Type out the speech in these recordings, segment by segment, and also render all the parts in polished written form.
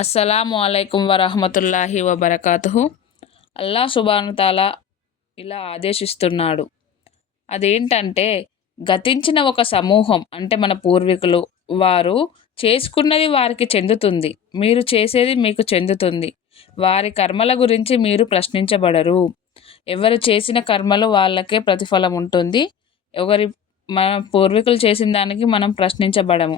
అస్సలాము అలైకుం వరహమతుల్లాహి వబర్కాతుహు. అల్లా సుబ్హానహు తాలా ఇలా ఆదేశిస్తున్నాడు. అదేంటంటే, గతించిన ఒక సమూహం అంటే మన పూర్వీకులు వారు చేసుకున్నది వారికి చెందుతుంది, మీరు చేసేది మీకు చెందుతుంది. వారి కర్మల గురించి మీరు ప్రశ్నించబడరు. ఎవరు చేసిన కర్మలు వాళ్ళకే ప్రతిఫలం ఉంటుంది. మన పూర్వీకులు చేసిన దానికి మనం ప్రశ్నించబడము.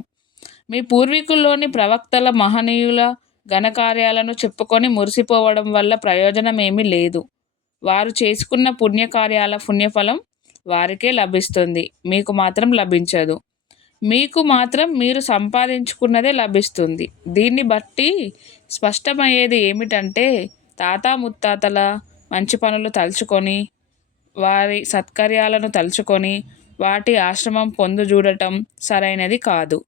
మీ పూర్వీకుల్లోని ప్రవక్తల మహనీయుల ఘనకార్యాలను చెప్పుకొని మురిసిపోవడం వల్ల ప్రయోజనం ఏమీ లేదు. వారు చేసుకున్న పుణ్యకార్యాల పుణ్యఫలం వారికే లభిస్తుంది, మీకు మాత్రం లభించదు. మీకు మాత్రం మీరు సంపాదించుకున్నదే లభిస్తుంది. దీన్ని బట్టి స్పష్టమయ్యేది ఏమిటంటే, తాత ముత్తాతల మంచి పనులు తలుచుకొని, వారి సత్కార్యాలను తలుచుకొని వాటి ఆశ్రమం పొందుజూడటం సరైనది కాదు.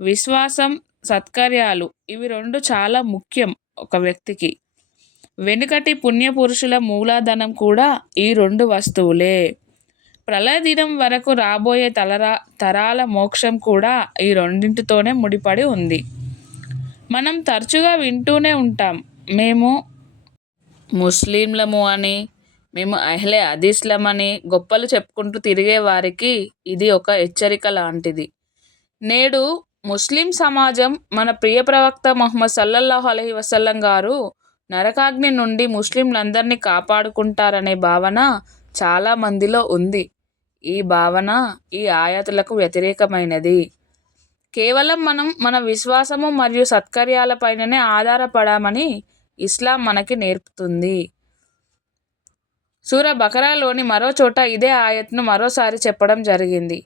విశ్వాసం, సత్కార్యాలు ఇవి రెండు చాలా ముఖ్యం ఒక వ్యక్తికి. వెనుకటి పుణ్యపురుషుల మూలధనం కూడా ఈ రెండు వస్తువులే. ప్రళయ దినం వరకు రాబోయే తరాల మోక్షం కూడా ఈ రెండింటితోనే ముడిపడి ఉంది. మనం తరచుగా వింటూనే ఉంటాం, మేము ముస్లింలము అని, మేము అహ్లే హదీస్లమని గొప్పలు చెప్పుకుంటూ తిరిగే వారికి ఇది ఒక హెచ్చరిక లాంటిది. నేడు ముస్లిం సమాజం మన ప్రియ ప్రవక్త ముహమ్మద్ సల్లల్లాహు అలైహి వసల్లం గారు నరకాగ్ని నుండి ముస్లింలందరినీ కాపాడుకుంటారనే భావన చాలా మందిలో ఉంది. ఈ భావన ఈ ఆయతులకు వ్యతిరేకమైనది. కేవలం మనం మన విశ్వాసము మరియు సత్కార్యాలపైననే ఆధారపడమని ఇస్లాం మనకి నేర్పుతుంది. సూరా బకరాలోని మరో చోట ఇదే ఆయత్ను మరోసారి చెప్పడం జరిగింది.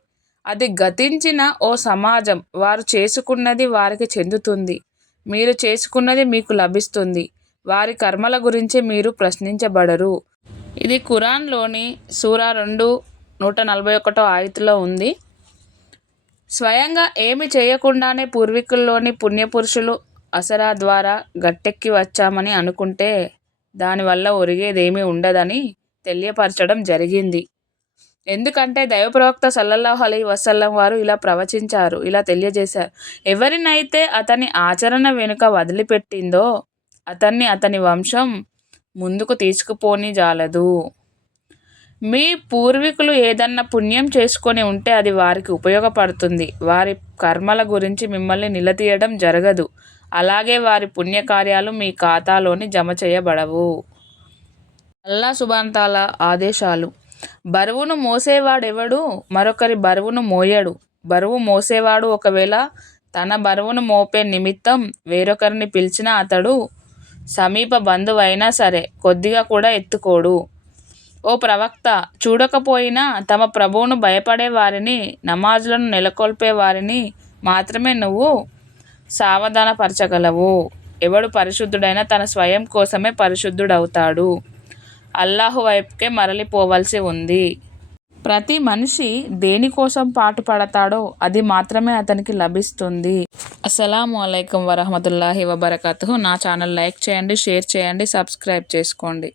అది గతించిన ఓ సమాజం, వారు చేసుకున్నది వారికి చెందుతుంది, మీరు చేసుకున్నది మీకు లభిస్తుంది. వారి కర్మల గురించి మీరు ప్రశ్నించబడరు. ఇది ఖురాన్లోని సూరా 2:141 ఆయతులో ఉంది. స్వయంగా ఏమి చేయకుండానే పూర్వీకుల్లోని పుణ్యపురుషులు అసరా ద్వారా గట్టెక్కి వచ్చామని అనుకుంటే దానివల్ల ఒరిగేదేమీ ఉండదని తెలియపరచడం జరిగింది. ఎందుకంటే దైవప్రవక్త సల్లల్లాహు అలైహి వసల్లం వారు ఇలా ప్రవచించారు, ఇలా తెలియజేశారు. ఎవరినైతే అతని ఆచరణ వెనుక వదిలిపెట్టిందో అతని వంశం ముందుకు తీసుకుపోని జాలదు. మీ పూర్వీకులు ఏదన్నా పుణ్యం చేసుకొని ఉంటే అది వారికి ఉపయోగపడుతుంది. వారి కర్మల గురించి మిమ్మల్ని నిలదీయడం జరగదు. అలాగే వారి పుణ్యకార్యాలు మీ ఖాతాలోని జమ చేయబడవు. అల్లా సుబ్హానహు తాలా ఆదేశాలు. బరువును మోసేవాడెవడు మరొకరి బరువును మోయడు. బరువు మోసేవాడు ఒకవేళ తన బరువును మోపే నిమిత్తం వేరొకరిని పిలిచినా అతడు సమీప బంధువైనా సరే కొద్దిగా కూడా ఎత్తుకోడు. ఓ ప్రవక్త, చూడకపోయినా తమ ప్రభువును భయపడే వారిని, నమాజులను నెలకొల్పే వారిని మాత్రమే నువ్వు సావధానపరచగలవు. ఎవడు పరిశుద్ధుడైనా తన స్వయం కోసమే పరిశుద్ధుడవుతాడు. అల్లాహు వైపుకే మరలిపోవలసి ఉంది. ప్రతి మనిషి దేనికోసం పాటుపడతాడో అది మాత్రమే అతనికి లభిస్తుంది. అస్సలాము అలైకుం వరహమతుల్లాహి వబర్కాతుహు. నా ఛానల్ లైక్ చేయండి, షేర్ చేయండి, సబ్స్క్రైబ్ చేసుకోండి.